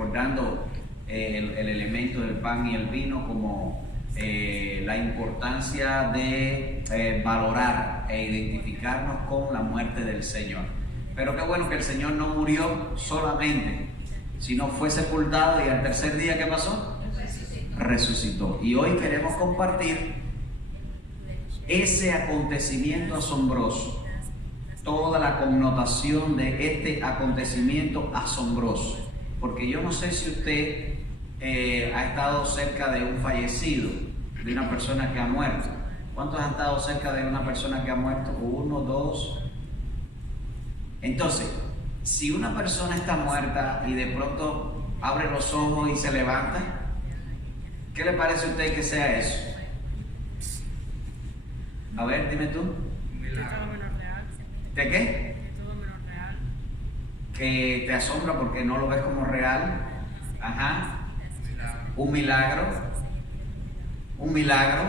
recordando el elemento del pan y el vino como la importancia de valorar e identificarnos con la muerte del Señor. Pero qué bueno que el Señor no murió solamente, sino fue sepultado y al tercer día, ¿qué pasó? Resucitó. Y hoy queremos compartir ese acontecimiento asombroso, toda la connotación de este acontecimiento asombroso. Porque yo no sé si usted ha estado cerca de un fallecido, de una persona que ha muerto. ¿Cuántos han estado cerca de una persona que ha muerto? 1, 2. Entonces, si una persona está muerta y de pronto abre los ojos y se levanta, ¿qué le parece a usted que sea eso? A ver, dime tú. ¿De qué? Que te asombra porque no lo ves como real. Ajá. Un milagro. Un milagro.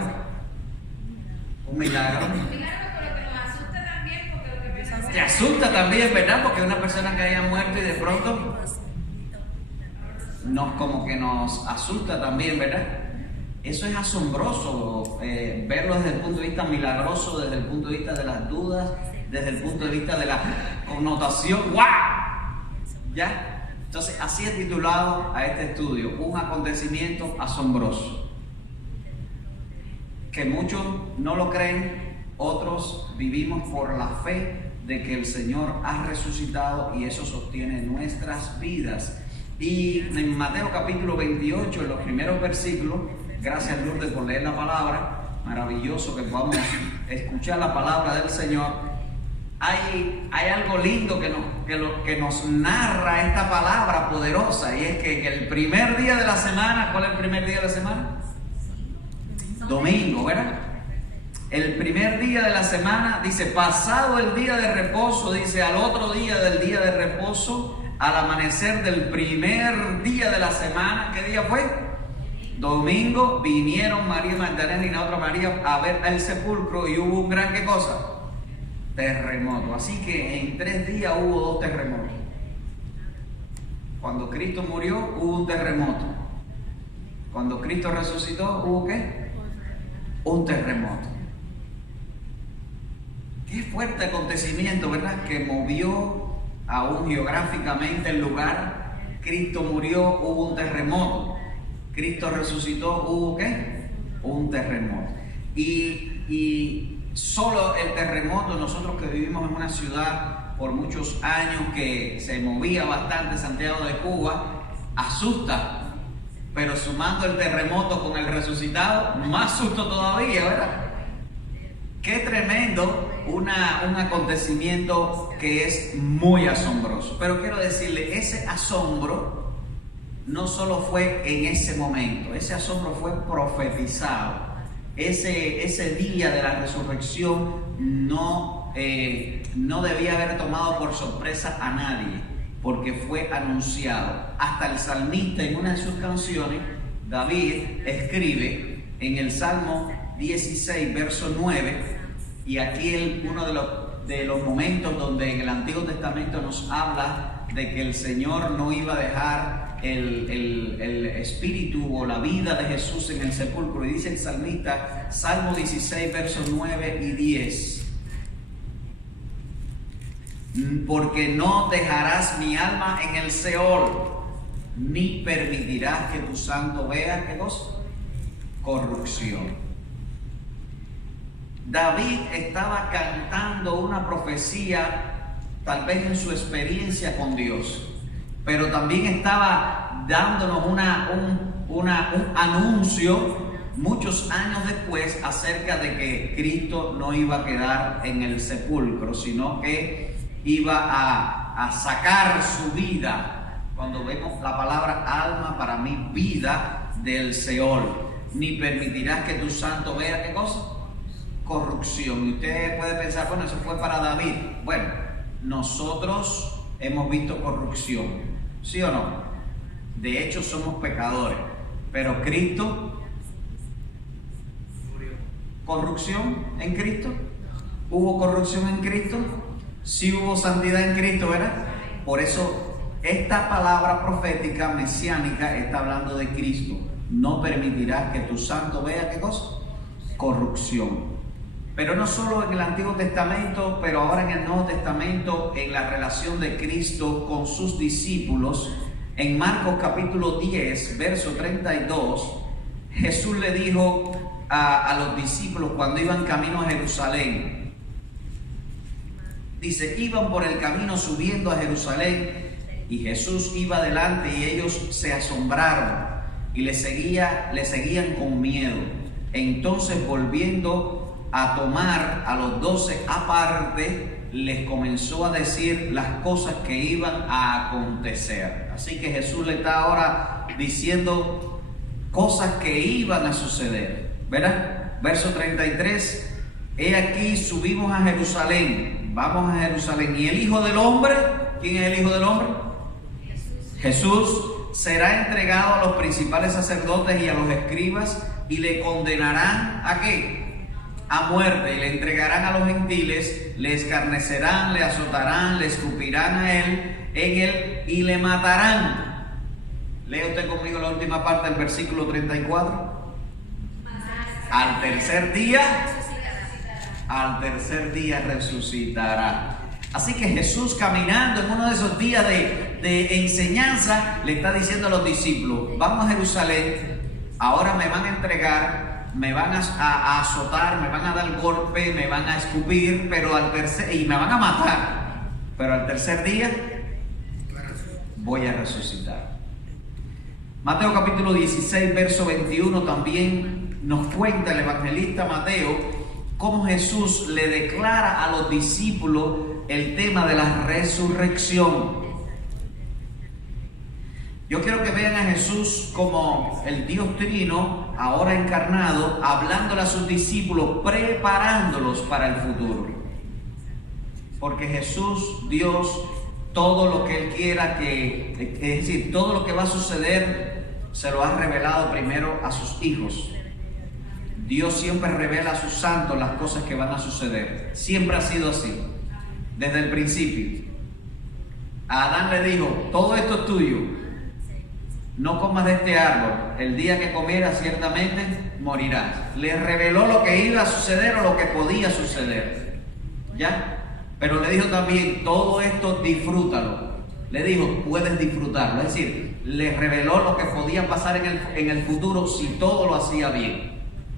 Un milagro. Pero que nos asusta también, porque lo que pensamos. Te asusta también, ¿verdad? Porque una persona que haya muerto y de pronto como que nos asusta también, ¿verdad? Eso es asombroso, verlo desde el punto de vista milagroso, desde el punto de vista de las dudas, desde el punto de vista de la connotación. ¡Wow! ¿Ya? Entonces, así he titulado a este estudio, un acontecimiento asombroso. Que muchos no lo creen, otros vivimos por la fe de que el Señor ha resucitado y eso sostiene nuestras vidas. Y en Mateo capítulo 28, en los primeros versículos, gracias Lourdes por leer la palabra, maravilloso que podamos escuchar la palabra del Señor. Hay algo lindo que nos narra esta palabra poderosa, y es que el primer día de la semana, ¿cuál es el primer día de la semana? Domingo, ¿verdad? El primer día de la semana, dice, pasado el día de reposo, dice, al otro día del día de reposo, al amanecer del primer día de la semana, ¿qué día fue? Domingo. Vinieron María Magdalena y la otra María a ver el sepulcro y hubo un gran, ¿qué cosa? Terremoto. Así que en 3 días hubo 2 terremotos. Cuando Cristo murió hubo un terremoto. Cuando Cristo resucitó hubo ¿qué? Un terremoto. Qué fuerte acontecimiento, ¿verdad? Que movió aún geográficamente el lugar. Cristo murió, hubo un terremoto. Cristo resucitó, hubo ¿qué? Un terremoto. Y solo el terremoto, nosotros que vivimos en una ciudad por muchos años que se movía bastante, Santiago de Cuba, asusta. Pero sumando el terremoto con el resucitado, más susto todavía, ¿verdad? Qué tremendo, un acontecimiento que es muy asombroso. Pero quiero decirle, ese asombro no solo fue en ese momento, ese asombro fue profetizado. Ese día de la resurrección no debía haber tomado por sorpresa a nadie, porque fue anunciado. Hasta el salmista, en una de sus canciones, David escribe en el Salmo 16, verso 9, y aquí uno de los momentos donde en el Antiguo Testamento nos habla de que el Señor no iba a dejar el espíritu o la vida de Jesús en el sepulcro. Y dice el salmista, Salmo 16, versos 9 y 10. Porque no dejarás mi alma en el Seol, ni permitirás que tu santo vea, ¿qué cosa? Corrupción. David estaba cantando una profecía, tal vez en su experiencia con Dios, pero también estaba dándonos un anuncio muchos años después acerca de que Cristo no iba a quedar en el sepulcro, sino que iba a sacar su vida. Cuando vemos la palabra alma, para mí vida, del Seol. Ni permitirás que tu santo vea, ¿qué cosa? Corrupción. Y usted puede pensar, bueno, eso fue para David. Bueno, nosotros hemos visto corrupción, ¿sí o no? De hecho somos pecadores, pero Cristo, ¿corrupción en Cristo? ¿Hubo corrupción en Cristo? Sí hubo santidad en Cristo, ¿verdad? Por eso esta palabra profética mesiánica está hablando de Cristo. No permitirás que tu santo vea, ¿qué cosa? Corrupción. Pero no solo en el Antiguo Testamento, pero ahora en el Nuevo Testamento, en la relación de Cristo con sus discípulos. En Marcos capítulo 10, verso 32, Jesús le dijo a los discípulos cuando iban camino a Jerusalén. Dice, iban por el camino subiendo a Jerusalén y Jesús iba adelante y ellos se asombraron y le seguían con miedo. Entonces, volviendo a tomar a los 12 aparte, les comenzó a decir las cosas que iban a acontecer. Así que Jesús le está ahora diciendo cosas que iban a suceder, ¿verdad? Verso 33, he aquí subimos a Jerusalén, vamos a Jerusalén, y el Hijo del Hombre, ¿quién es el Hijo del Hombre? Jesús será entregado a los principales sacerdotes y a los escribas y le condenarán ¿a qué? A muerte, y le entregarán a los gentiles, le escarnecerán, le azotarán, le escupirán en él y le matarán. Lea usted conmigo la última parte del versículo 34. Al tercer día resucitará. Así que Jesús, caminando en uno de esos días de enseñanza, le está diciendo a los discípulos, vamos a Jerusalén, ahora me van a entregar, me van a azotar, me van a dar golpe, me van a escupir, y me van a matar, pero al tercer día voy a resucitar. Mateo capítulo 16, verso 21 también nos cuenta el evangelista Mateo cómo Jesús le declara a los discípulos el tema de la resurrección. Yo quiero que vean a Jesús como el Dios Trino, ahora encarnado, hablándole a sus discípulos, preparándolos para el futuro. Porque Jesús, Dios, todo lo que Él quiera es decir, todo lo que va a suceder, se lo ha revelado primero a sus hijos. Dios siempre revela a sus santos las cosas que van a suceder. Siempre ha sido así, desde el principio. A Adán le dijo, todo esto es tuyo, no comas de este árbol, el día que comieras ciertamente morirás. Le reveló lo que iba a suceder o lo que podía suceder, ¿ya? Pero le dijo también, todo esto disfrútalo. Le dijo, puedes disfrutarlo. Es decir, le reveló lo que podía pasar en el futuro si todo lo hacía bien.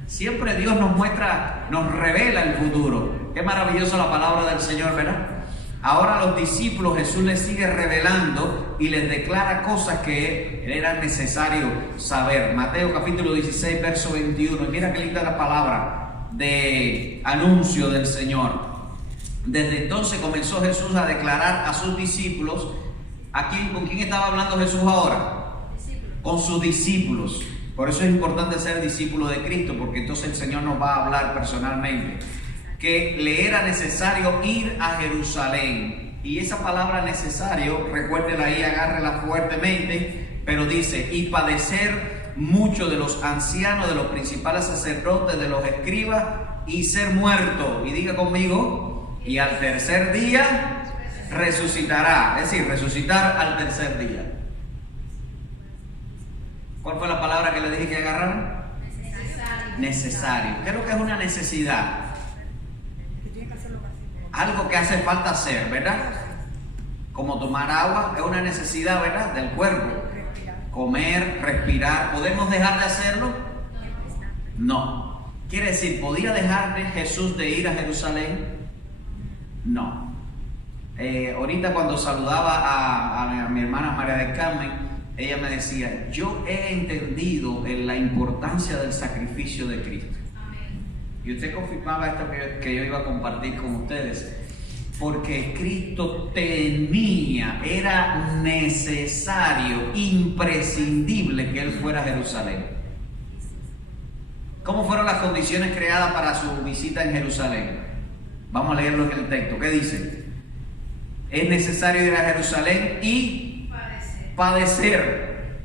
Siempre Dios nos revela el futuro. Qué maravillosa la palabra del Señor, ¿verdad? Ahora a los discípulos Jesús les sigue revelando y les declara cosas que era necesario saber. Mateo capítulo 16, verso 21. Y mira qué linda la palabra de anuncio del Señor. Desde entonces comenzó Jesús a declarar a sus discípulos. ¿Con quién estaba hablando Jesús ahora? Con sus discípulos. Por eso es importante ser discípulo de Cristo, porque entonces el Señor nos va a hablar personalmente. Que le era necesario ir a Jerusalén. Y esa palabra necesario, recuérdela ahí, agárrela fuertemente, pero dice, y padecer mucho de los ancianos, de los principales sacerdotes, de los escribas, y ser muerto. Y diga conmigo, y al tercer día resucitará. Es decir, resucitar al tercer día. ¿Cuál fue la palabra que le dije que agarraran? Necesario. ¿Qué es lo que es una necesidad? Algo que hace falta hacer, ¿verdad? Como tomar agua, es una necesidad, ¿verdad? Del cuerpo. Comer, respirar. ¿Podemos dejar de hacerlo? No. Quiere decir, ¿podía dejar Jesús de ir a Jerusalén? No. Ahorita cuando saludaba a mi hermana María del Carmen, ella me decía, yo he entendido la importancia del sacrificio de Cristo. Y usted confirmaba esto que yo iba a compartir con ustedes, porque Cristo era necesario, imprescindible que Él fuera a Jerusalén. ¿Cómo fueron las condiciones creadas para su visita en Jerusalén? Vamos a leerlo en el texto. ¿Qué dice? Es necesario ir a Jerusalén y padecer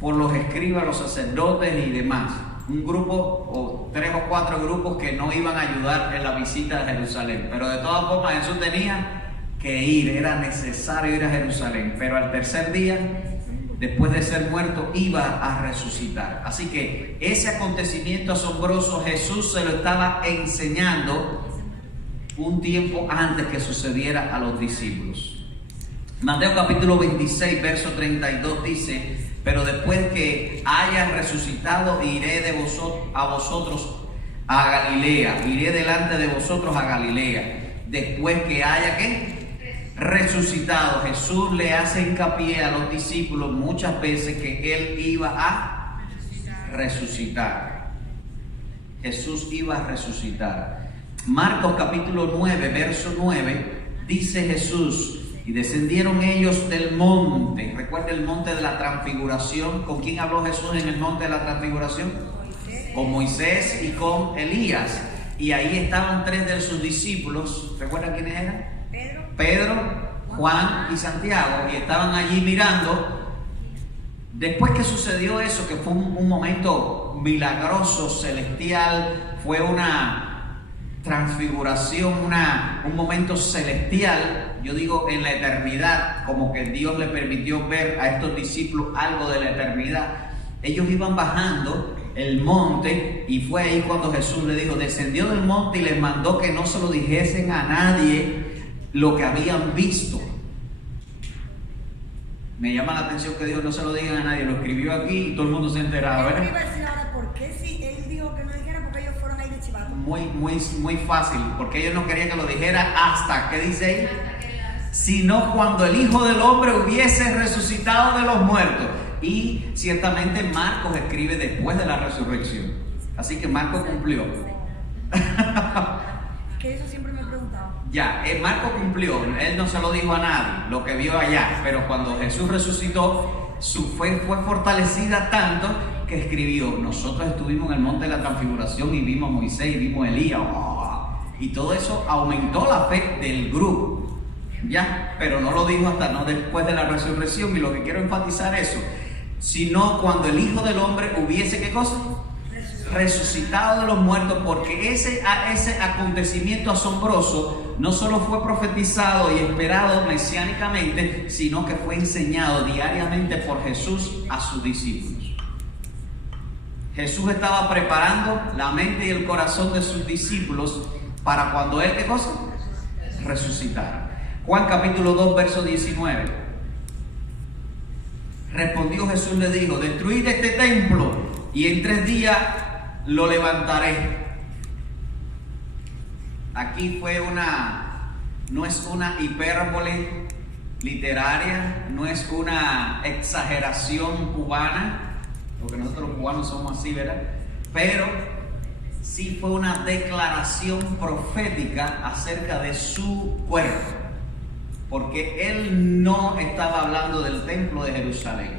por los escribas, los sacerdotes y demás. Un grupo o 3 o 4 grupos que no iban a ayudar en la visita a Jerusalén. Pero de todas formas Jesús tenía que ir, era necesario ir a Jerusalén, pero al tercer día, después de ser muerto, iba a resucitar. Así que ese acontecimiento asombroso Jesús se lo estaba enseñando un tiempo antes que sucediera a los discípulos. Mateo capítulo 26, verso 32 dice: pero después que haya resucitado, iré a vosotros a Galilea, iré delante de vosotros a Galilea. Después que haya ¿qué? Resucitado. Jesús le hace hincapié a los discípulos muchas veces que Él iba a resucitar. Jesús iba a resucitar. Marcos capítulo 9, verso 9, dice Jesús: y descendieron ellos del monte. Recuerda el monte de la transfiguración. ¿Con quién habló Jesús en el monte de la transfiguración? Con Moisés y con Elías. Y ahí estaban tres de sus discípulos. ¿Recuerdan quiénes eran? Pedro, Juan y Santiago. Y estaban allí mirando. Después que sucedió eso, que fue un momento milagroso, celestial, fue una transfiguración, un momento celestial. Yo digo en la eternidad, como que Dios le permitió ver a estos discípulos algo de la eternidad. Ellos iban bajando el monte y fue ahí cuando Jesús le dijo, descendió del monte y les mandó que no se lo dijesen a nadie lo que habían visto. Me llama la atención que Dios no se lo digan a nadie, lo escribió aquí y todo el mundo se enteraba, ¿verdad? Yo iba a decir ahora, ¿por qué si él dijo que no dijera? Porque ellos fueron ahí de chivato. Muy fácil, porque ellos no querían que lo dijera hasta, ¿qué dice ahí? Sino cuando el Hijo del Hombre hubiese resucitado de los muertos. Y ciertamente Marcos escribe después de la resurrección. Así que Marcos cumplió. Que eso siempre me he preguntado. Ya, Marcos cumplió. Él no se lo dijo a nadie, lo que vio allá. Pero cuando Jesús resucitó, su fe fue fortalecida tanto que escribió: nosotros estuvimos en el monte de la transfiguración y vimos a Moisés y vimos a Elías. Y todo eso aumentó la fe del grupo. Ya, pero no lo dijo hasta no después de la resurrección. Y lo que quiero enfatizar es eso, sino cuando el Hijo del Hombre hubiese, ¿qué cosa? Resucitado de los muertos, porque ese acontecimiento asombroso no solo fue profetizado y esperado mesiánicamente, sino que fue enseñado diariamente por Jesús a sus discípulos. Jesús estaba preparando la mente y el corazón de sus discípulos para cuando Él, ¿qué cosa? Resucitara. Juan capítulo 2, verso 19. Respondió Jesús, le dijo: destruid este templo y en 3 días lo levantaré. Aquí no es una hipérbole literaria, no es una exageración cubana, porque nosotros los cubanos somos así, ¿verdad? Pero sí fue una declaración profética acerca de su cuerpo. Porque Él no estaba hablando del templo de Jerusalén.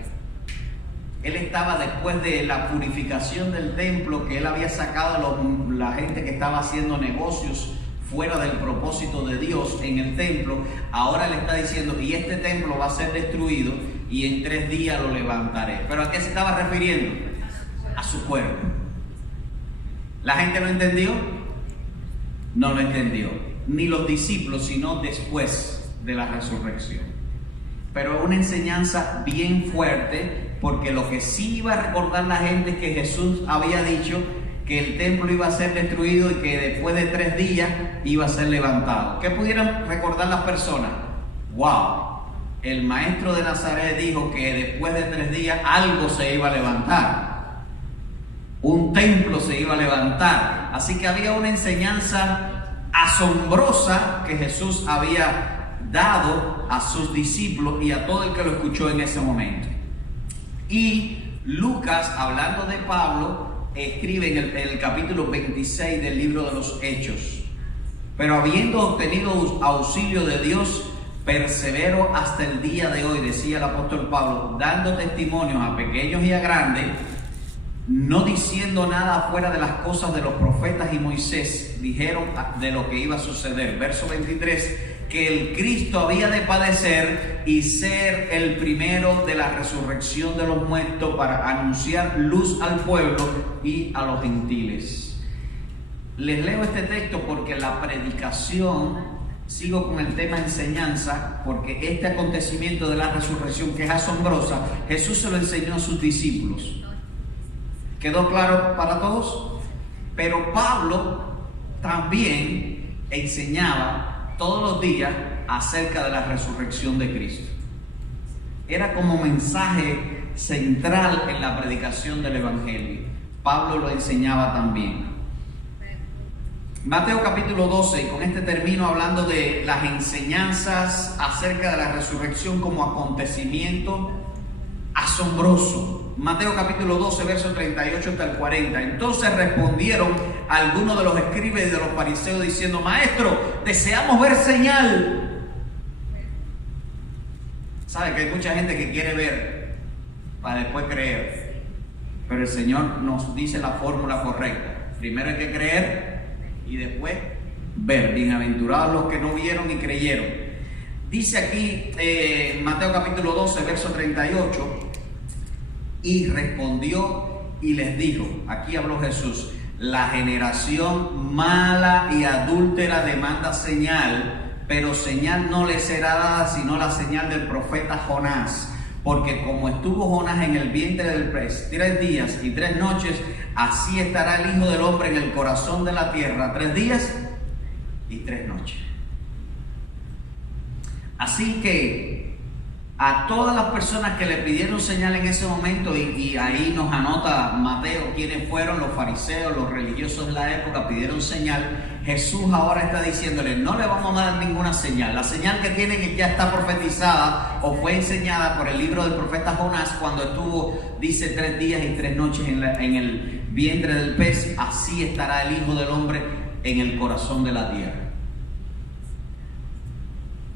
Él estaba después de la purificación del templo, que Él había sacado a la gente que estaba haciendo negocios fuera del propósito de Dios en el templo. Ahora Él está diciendo, y este templo va a ser destruido y en 3 días lo levantaré. ¿Pero a qué se estaba refiriendo? A su cuerpo. ¿La gente lo entendió? No lo entendió. Ni los discípulos, sino después de la resurrección. Pero una enseñanza bien fuerte, porque lo que sí iba a recordar la gente es que Jesús había dicho que el templo iba a ser destruido y que después de 3 días iba a ser levantado. ¿Qué pudieran recordar las personas? ¡Wow! El maestro de Nazaret dijo que después de 3 días algo se iba a levantar. Un templo se iba a levantar. Así que había una enseñanza asombrosa que Jesús había dado a sus discípulos y a todo el que lo escuchó en ese momento. Y Lucas, hablando de Pablo, escribe en el capítulo 26 del libro de los Hechos: pero habiendo obtenido auxilio de Dios, persevero hasta el día de hoy, decía el apóstol Pablo, dando testimonios a pequeños y a grandes, no diciendo nada fuera de las cosas de los profetas y Moisés dijeron de lo que iba a suceder. Verso 23, que el Cristo había de padecer y ser el primero de la resurrección de los muertos para anunciar luz al pueblo y a los gentiles. Les leo este texto porque la predicación sigo con el tema enseñanza, porque este acontecimiento de la resurrección, que es asombrosa, Jesús se lo enseñó a sus discípulos. ¿Quedó claro para todos? Pero Pablo también enseñaba todos los días acerca de la resurrección de Cristo. Era como mensaje central en la predicación del Evangelio. Pablo lo enseñaba también. Mateo capítulo 12, y con este termino hablando de las enseñanzas acerca de la resurrección como acontecimiento asombroso. Mateo capítulo 12, verso 38 hasta el 40. Entonces respondieron algunos de los escribas y de los fariseos diciendo: Maestro, deseamos ver señal. ¿Sabe que hay mucha gente que quiere ver para después creer? Pero el Señor nos dice la fórmula correcta. Primero hay que creer y después ver. Bienaventurados los que no vieron y creyeron. Dice aquí Mateo capítulo 12, verso 38. Y respondió y les dijo, aquí habló Jesús: la generación mala y adúltera demanda señal, pero señal no le será dada sino la señal del profeta Jonás. Porque como estuvo Jonás en el vientre del pez 3 días y 3 noches, así estará el Hijo del Hombre en el corazón de la tierra 3 días y 3 noches. Así que a todas las personas que le pidieron señal en ese momento, y ahí nos anota Mateo quiénes fueron los fariseos, los religiosos de la época, pidieron señal. Jesús ahora está diciéndole: no le vamos a dar ninguna señal. La señal que tienen ya está profetizada o fue enseñada por el libro del profeta Jonás, cuando estuvo, dice, 3 días y 3 noches en el vientre del pez. Así estará el Hijo del Hombre en el corazón de la tierra.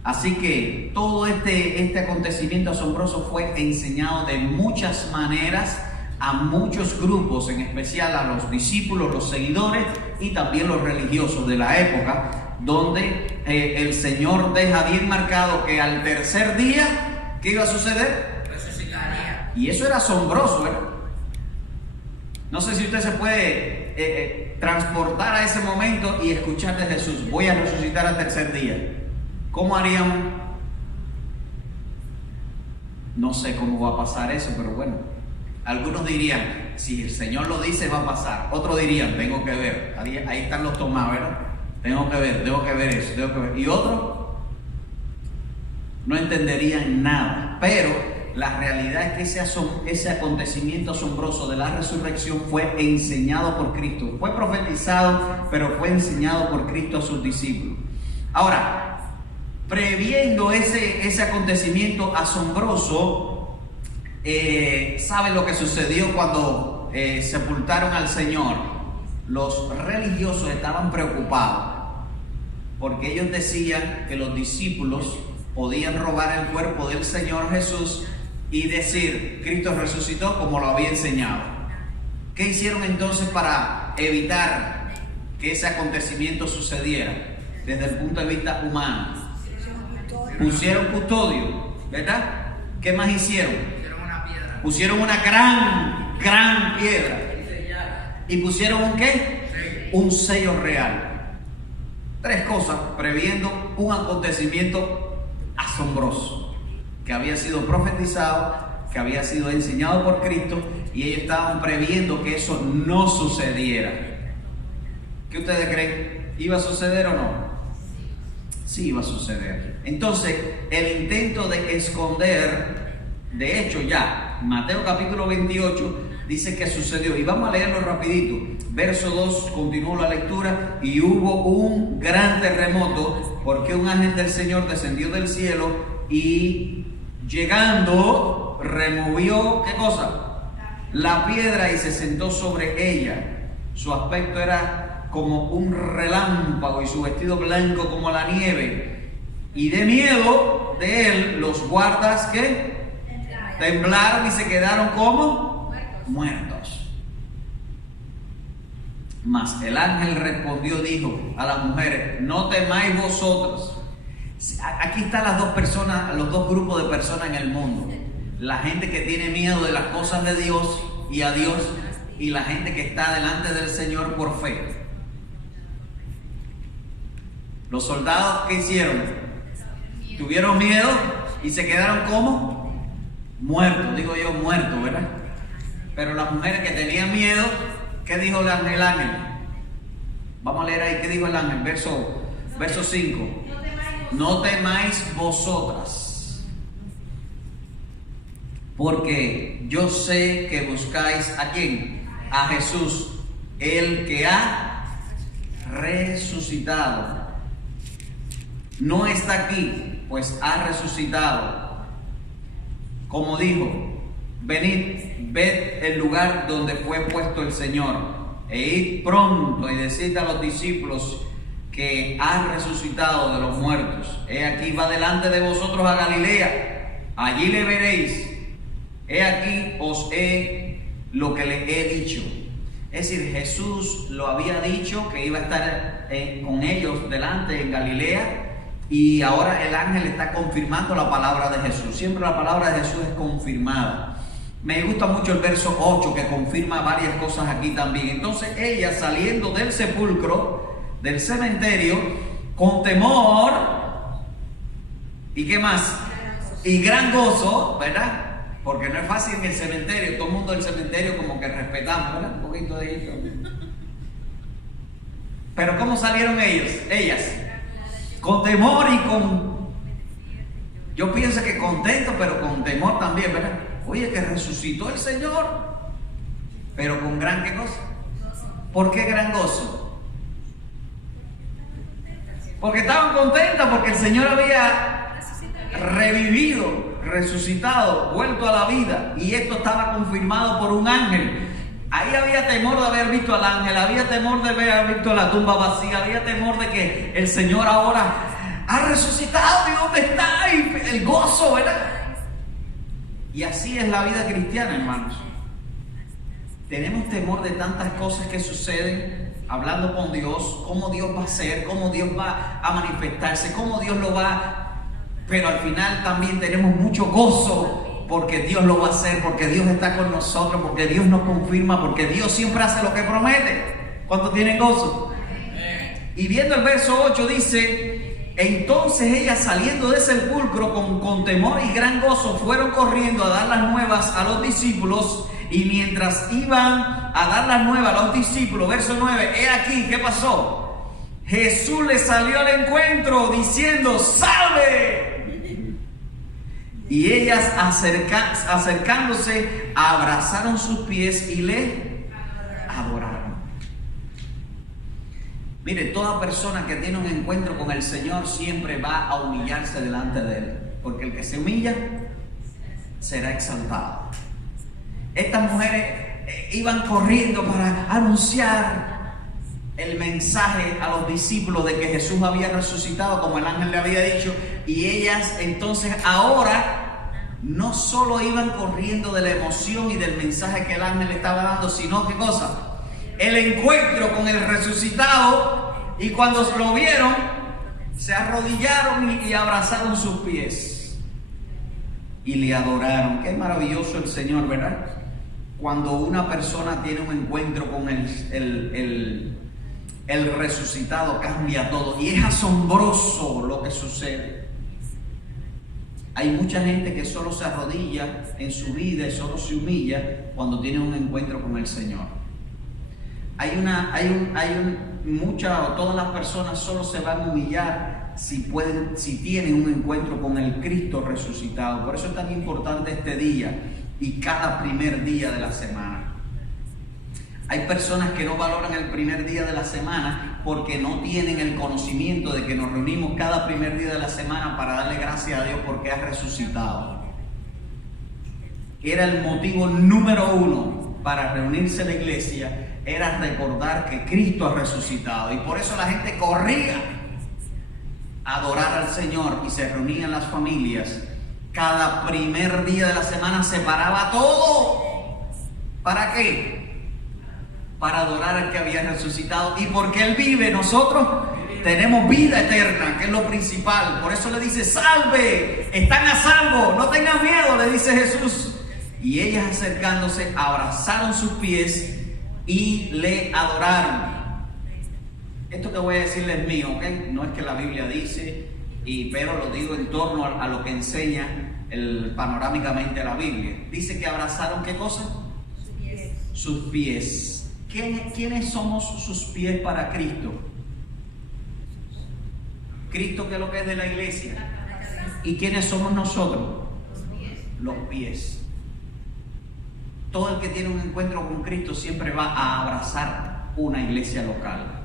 Así que todo este acontecimiento asombroso fue enseñado de muchas maneras a muchos grupos, en especial a los discípulos, los seguidores y también los religiosos de la época, donde el Señor deja bien marcado que al tercer día, ¿qué iba a suceder? Resucitaría. Y eso era asombroso, ¿verdad? No sé si usted se puede transportar a ese momento y escuchar de Jesús: voy a resucitar al tercer día. ¿Cómo haríamos? No sé cómo va a pasar eso, pero bueno. Algunos dirían: si el Señor lo dice, va a pasar. Otros dirían: tengo que ver. Ahí están los tomados, ¿verdad? Tengo que ver eso, tengo que ver. Y otros no entenderían nada. Pero la realidad es que ese acontecimiento asombroso de la resurrección fue enseñado por Cristo. Fue profetizado, pero fue enseñado por Cristo a sus discípulos. Ahora, previendo ese acontecimiento asombroso, ¿sabe lo que sucedió cuando sepultaron al Señor? Los religiosos estaban preocupados porque ellos decían que los discípulos podían robar el cuerpo del Señor Jesús y decir: Cristo resucitó, como lo había enseñado. ¿Qué hicieron entonces para evitar que ese acontecimiento sucediera desde el punto de vista humano? Pusieron custodio, ¿verdad? ¿Qué más hicieron? Pusieron una piedra. Pusieron una gran piedra. ¿Y pusieron un qué? Un sello real. 3 cosas previendo un acontecimiento asombroso que había sido profetizado, que había sido enseñado por Cristo, y ellos estaban previendo que eso no sucediera. ¿Qué ustedes creen? ¿Iba a suceder o no? Sí iba a suceder. Entonces, el intento de esconder, de hecho ya, Mateo capítulo 28 dice que sucedió. Y vamos a leerlo rapidito. Verso 2, continúo la lectura. Y hubo un gran terremoto, porque un ángel del Señor descendió del cielo y llegando, removió, ¿qué cosa? La piedra, y se sentó sobre ella. Su aspecto era como un relámpago y su vestido blanco como la nieve. Y de miedo de él, los guardas que temblaron y se quedaron como muertos. Mas el ángel respondió, dijo a las mujeres: no temáis vosotros. Aquí están las dos personas, los dos grupos de personas en el mundo: la gente que tiene miedo de las cosas de Dios y a Dios, y la gente que está delante del Señor por fe. Los soldados, ¿qué hicieron? Tuvieron miedo y se quedaron como muertos, digo yo muertos, ¿verdad? Pero las mujeres que tenían miedo, ¿qué dijo el ángel? Vamos a leer ahí, ¿qué dijo el ángel? Verso 5. No temáis vosotras, porque yo sé que buscáis ¿a quién? A Jesús, el que ha resucitado. No está aquí, pues ha resucitado. Como dijo, venid, ved el lugar donde fue puesto el Señor, e id pronto y decid a los discípulos que ha resucitado de los muertos. He aquí va delante de vosotros a Galilea, allí le veréis. He aquí os he lo que le he dicho. Es decir, Jesús lo había dicho que iba a estar con ellos delante en Galilea, y ahora el ángel está confirmando la palabra de Jesús. Siempre la palabra de Jesús es confirmada. Me gusta mucho el verso 8 que confirma varias cosas aquí también. Entonces ella, saliendo del sepulcro, del cementerio, con temor, ¿y qué más? Y gran gozo, ¿verdad? Porque no es fácil en el cementerio, todo el mundo del cementerio como que respetamos, ¿verdad? Un poquito de esto. Pero ¿cómo salieron ellas? Con temor y con... Yo pienso que contento, pero con temor también, ¿verdad? Oye, que resucitó el Señor, pero con gran ¿qué cosa? ¿Por qué gran gozo? Porque estaban contentas, porque el Señor había revivido, resucitado, vuelto a la vida, y esto estaba confirmado por un ángel. Ahí había temor de haber visto al ángel, había temor de haber visto la tumba vacía, había temor de que el Señor ahora ha resucitado. ¿Y dónde está? Y el gozo, ¿verdad? Y así es la vida cristiana, hermanos. Tenemos temor de tantas cosas que suceden, hablando con Dios, cómo Dios va a hacer, cómo Dios va a manifestarse, cómo Dios lo va. Pero al final también tenemos mucho gozo, porque Dios lo va a hacer, porque Dios está con nosotros, porque Dios nos confirma, porque Dios siempre hace lo que promete. ¿Cuántos tienen gozo? Y viendo el verso 8 dice: entonces ellas, saliendo del sepulcro con temor y gran gozo, fueron corriendo a dar las nuevas a los discípulos. Y mientras iban a dar las nuevas a los discípulos, verso 9, he aquí, ¿qué pasó? Jesús les salió al encuentro diciendo: ¡salve! Y ellas acercándose, abrazaron sus pies y le adoraron. Mire, toda persona que tiene un encuentro con el Señor siempre va a humillarse delante de Él, porque el que se humilla será exaltado. Estas mujeres iban corriendo para anunciar el mensaje a los discípulos de que Jesús había resucitado, como el ángel le había dicho, y ellas entonces ahora no solo iban corriendo de la emoción y del mensaje que el ángel le estaba dando, sino ¿qué cosa? El encuentro con el resucitado. Y cuando lo vieron, se arrodillaron y abrazaron sus pies y le adoraron. Qué maravilloso el Señor, ¿verdad? Cuando una persona tiene un encuentro con el resucitado, cambia todo, y es asombroso lo que sucede. Hay mucha gente que solo se arrodilla en su vida y solo se humilla cuando tiene un encuentro con el Señor. Todas las personas solo se van a humillar si tienen un encuentro con el Cristo resucitado. Por eso es tan importante este día y cada primer día de la semana. Hay personas que no valoran el primer día de la semana porque no tienen el conocimiento de que nos reunimos cada primer día de la semana para darle gracias a Dios porque ha resucitado. Era el motivo número 1 para reunirse en la iglesia, era recordar que Cristo ha resucitado. Y por eso la gente corría a adorar al Señor y se reunían las familias. Cada primer día de la semana se paraba todo. ¿Para qué? Para adorar al que había resucitado. Y porque Él vive, nosotros tenemos vida eterna, que es lo principal. Por eso le dice: salve, están a salvo, no tengan miedo, le dice Jesús. Y ellas, acercándose, abrazaron sus pies y le adoraron. Esto que voy a decirles es mío, ¿ok? No es que la Biblia dice, pero lo digo en torno a lo que enseña panorámicamente la Biblia. Dice que abrazaron, ¿qué cosa? Sus pies. ¿Quiénes somos sus pies para Cristo? Cristo, ¿qué es lo que es de la iglesia? ¿Y quiénes somos nosotros? Los pies. Todo el que tiene un encuentro con Cristo siempre va a abrazar una iglesia local.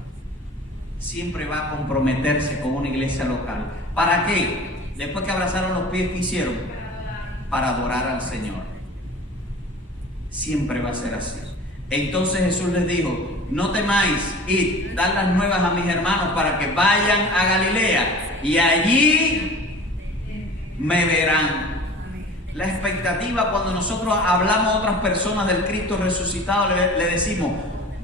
Siempre va a comprometerse con una iglesia local. ¿Para qué? Después que abrazaron los pies, ¿qué hicieron? Para adorar al Señor. Siempre va a ser así. Entonces Jesús les dijo: no temáis, id, dad las nuevas a mis hermanos para que vayan a Galilea y allí me verán. La expectativa cuando nosotros hablamos a otras personas del Cristo resucitado, le decimos: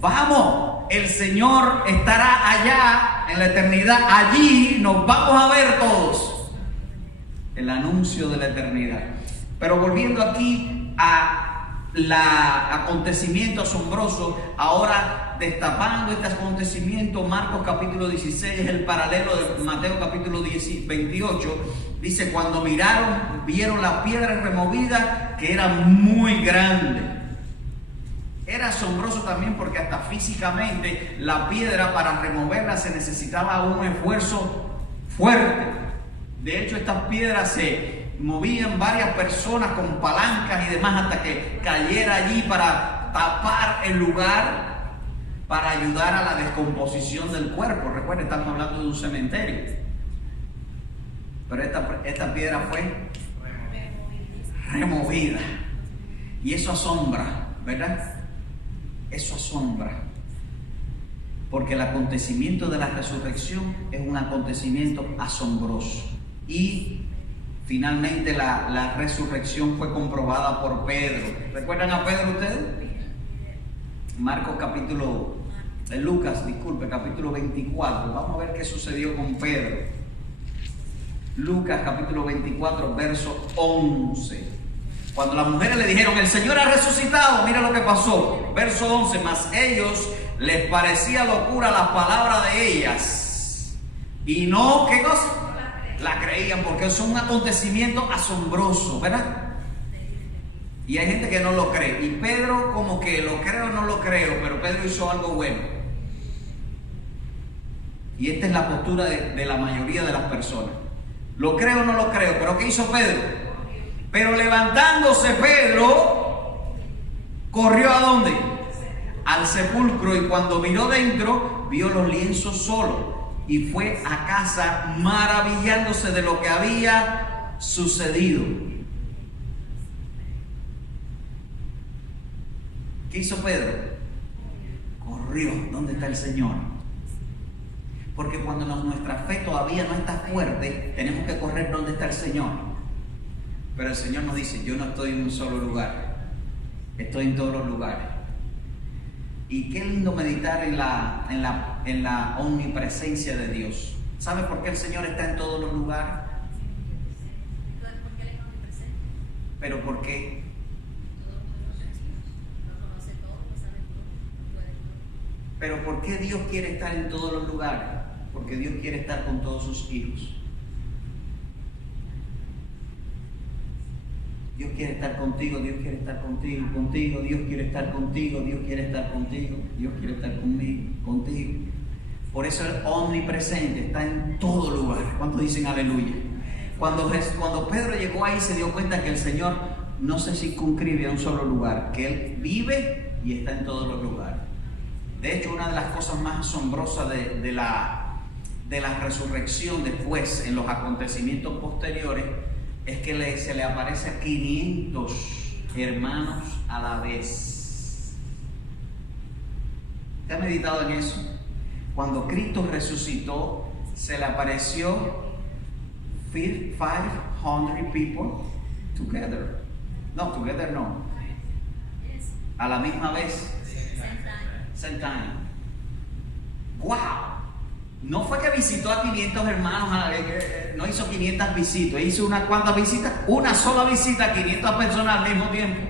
vamos, el Señor estará allá en la eternidad, allí nos vamos a ver todos. El anuncio de la eternidad. Pero volviendo aquí a acontecimiento asombroso, ahora destapando este acontecimiento, Marcos capítulo 16 es el paralelo de Mateo capítulo 28. Dice: cuando miraron, vieron la piedra removida, que era muy grande. Era asombroso también porque hasta físicamente la piedra, para removerla se necesitaba un esfuerzo fuerte. De hecho, estas piedras se movían varias personas con palancas y demás hasta que cayera allí para tapar el lugar, para ayudar a la descomposición del cuerpo. Recuerden, estamos hablando de un cementerio. Pero esta piedra fue removida. Y eso asombra, ¿verdad? Eso asombra. Porque el acontecimiento de la resurrección es un acontecimiento asombroso. Y finalmente la resurrección fue comprobada por Pedro. ¿Recuerdan a Pedro ustedes? Lucas, capítulo 24. Vamos a ver qué sucedió con Pedro. Lucas capítulo 24, verso 11. Cuando las mujeres le dijeron: el Señor ha resucitado, mira lo que pasó. Verso 11: mas ellos les parecía locura las palabras de ellas. Y no, ¿qué cosa? La creían, porque es un acontecimiento asombroso, ¿verdad? Y hay gente que no lo cree. Y Pedro, como que lo creo o no lo creo, pero Pedro hizo algo bueno. Y esta es la postura de la mayoría de las personas. Lo creo o no lo creo, pero ¿qué hizo Pedro? Pero levantándose Pedro, corrió ¿a dónde? Al sepulcro, y cuando miró dentro, vio los lienzos solos. Y fue a casa maravillándose de lo que había sucedido. ¿Qué hizo Pedro? Corrió. ¿Dónde está el Señor? Porque cuando nuestra fe todavía no está fuerte, tenemos que correr donde está el Señor. Pero el Señor nos dice: yo no estoy en un solo lugar, estoy en todos los lugares. Y qué lindo meditar en la omnipresencia de Dios. ¿Sabe por qué el Señor está en todos los lugares? ¿Pero por qué? ¿Pero por qué Dios quiere estar en todos los lugares? Porque Dios quiere estar con todos sus hijos. Dios quiere estar contigo, Dios quiere estar contigo, Dios quiere estar contigo, Dios quiere estar contigo, Dios quiere estar contigo. Por eso el omnipresente está en todo lugar. ¿Cuántos dicen aleluya? Cuando Pedro llegó ahí, se dio cuenta que el Señor no se circunscribe a un solo lugar, que Él vive y está en todos los lugares. De hecho, una de las cosas más asombrosas de la resurrección después, en los acontecimientos posteriores, es que se le aparece a 500 hermanos a la vez. ¿Te has meditado en eso? Cuando Cristo resucitó, se le apareció 500 people together. No, together no. A la misma vez. Same time. ¡Wow! No fue que visitó a 500 hermanos, no hizo 500 visitas, hizo unas cuantas visitas, una sola visita a 500 personas al mismo tiempo.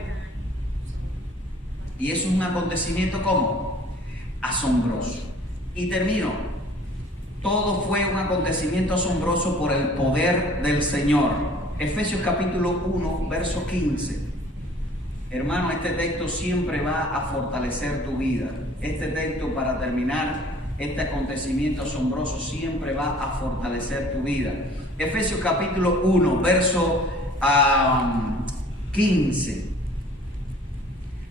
Y eso es un acontecimiento como asombroso. Y termino. todo fue un acontecimiento asombroso por el poder del Señor. Efesios capítulo 1, verso 15. Hermano, este texto siempre va a fortalecer tu vida. Este texto, para terminar, este acontecimiento asombroso siempre va a fortalecer tu vida. Efesios capítulo 1, verso 15.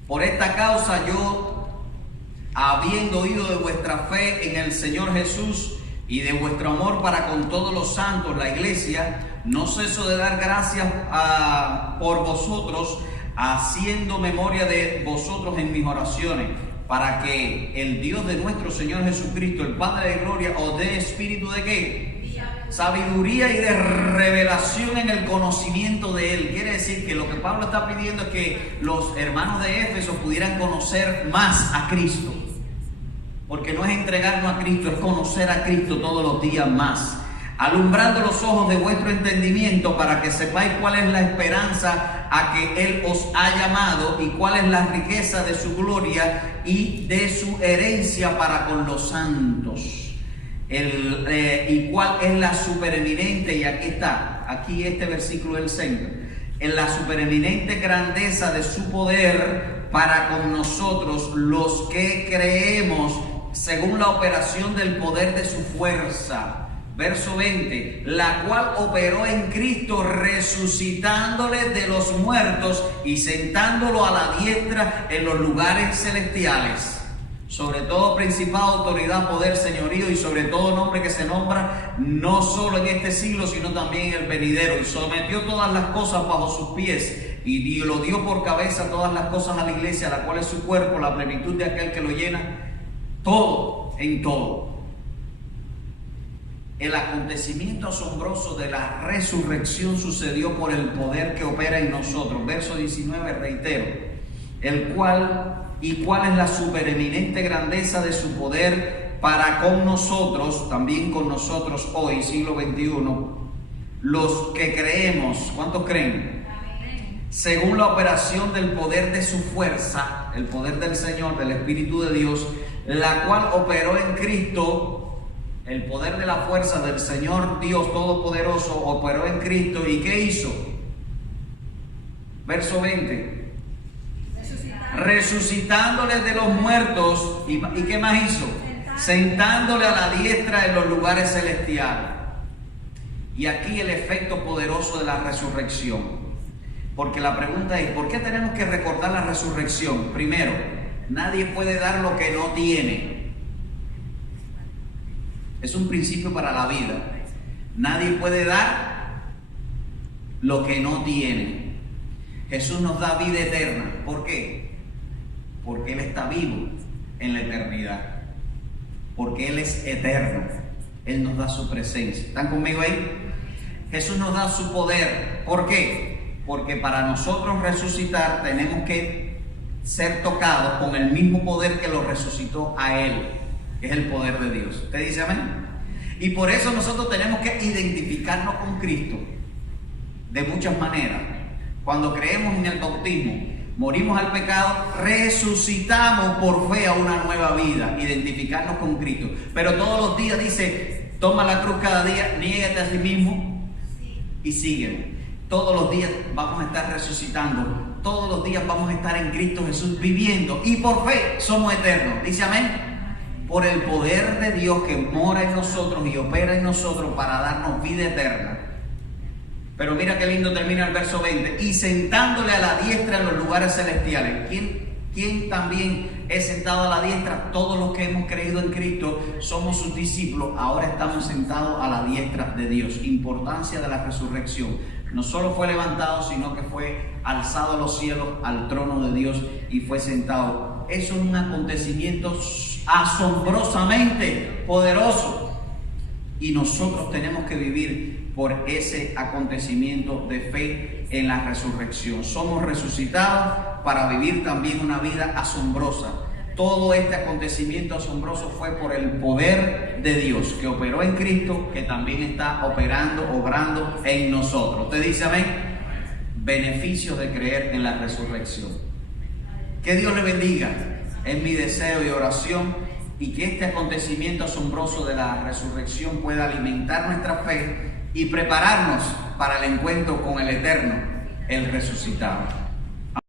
Por esta causa yo, habiendo oído de vuestra fe en el Señor Jesús y de vuestro amor para con todos los santos, la iglesia, no ceso de dar gracias por vosotros, haciendo memoria de vosotros en mis oraciones, para que el Dios de nuestro Señor Jesucristo, el Padre de gloria, os dé espíritu de ¿qué? Sabiduría y de revelación en el conocimiento de Él. Quiere decir que lo que Pablo está pidiendo es que los hermanos de Éfeso pudieran conocer más a Cristo, porque no es entregarnos a Cristo, es conocer a Cristo todos los días más, alumbrando los ojos de vuestro entendimiento, para que sepáis cuál es la esperanza a que Él os ha llamado, y cuál es la riqueza de su gloria y de su herencia para con los santos, y cuál es la supereminente, y aquí está, aquí este versículo del centro, en la supereminente grandeza de su poder para con nosotros los que creemos, según la operación del poder de su fuerza. Verso 20, la cual operó en Cristo, resucitándole de los muertos y sentándolo a la diestra en los lugares celestiales, sobre todo principado, autoridad, poder, señorío y sobre todo nombre que se nombra, no solo en este siglo, sino también en el venidero, y sometió todas las cosas bajo sus pies, y lo dio por cabeza todas las cosas a la iglesia, la cual es su cuerpo, la plenitud de aquel que lo llena todo en todo. El acontecimiento asombroso de la resurrección sucedió por el poder que opera en nosotros. Verso 19, reitero, el cual y cuál es la supereminente grandeza de su poder para con nosotros, también con nosotros hoy, siglo XXI, los que creemos. ¿Cuántos creen? Según la operación del poder de su fuerza, el poder del Señor, del Espíritu de Dios, la cual operó en Cristo. El poder de la fuerza del Señor Dios Todopoderoso operó en Cristo. ¿Y qué hizo? Verso 20. Resucitándole de los muertos. ¿Y qué más hizo? Sentándole a la diestra en los lugares celestiales. Y aquí el efecto poderoso de la resurrección. Porque la pregunta es, ¿por qué tenemos que recordar la resurrección? Primero, nadie puede dar lo que no tiene. Es un principio para la vida. Nadie puede dar lo que no tiene. Jesús nos da vida eterna. ¿Por qué? Porque Él está vivo en la eternidad. Porque Él es eterno. Él nos da su presencia. ¿Están conmigo ahí? Jesús nos da su poder. ¿Por qué? Porque para nosotros resucitar tenemos que ser tocados con el mismo poder que lo resucitó a Él. Es el poder de Dios. ¿Usted dice amén? Y por eso nosotros tenemos que identificarnos con Cristo de muchas maneras. Cuando creemos en el bautismo, morimos al pecado, resucitamos por fe a una nueva vida, identificarnos con Cristo. Pero todos los días dice, toma la cruz cada día, niégate a sí mismo y sígueme. Todos los días vamos a estar resucitando. Todos los días vamos a estar en Cristo Jesús viviendo. Y por fe somos eternos. ¿Dice amén? Por el poder de Dios que mora en nosotros y opera en nosotros para darnos vida eterna. Pero mira qué lindo termina el verso 20. Y sentándole a la diestra en los lugares celestiales. ¿Quién también es sentado a la diestra? Todos los que hemos creído en Cristo somos sus discípulos. Ahora estamos sentados a la diestra de Dios. Importancia de la resurrección. No solo fue levantado, sino que fue alzado a los cielos, al trono de Dios, y fue sentado. Eso es un acontecimiento asombrosamente poderoso. Y nosotros tenemos que vivir por ese acontecimiento de fe en la resurrección. Somos resucitados para vivir también una vida asombrosa. Todo este acontecimiento asombroso fue por el poder de Dios que operó en Cristo, que también está obrando en nosotros. ¿Usted dice amén? Beneficios de creer en la resurrección. Que Dios le bendiga. Es mi deseo y oración y que este acontecimiento asombroso de la resurrección pueda alimentar nuestra fe y prepararnos para el encuentro con el Eterno, el resucitado.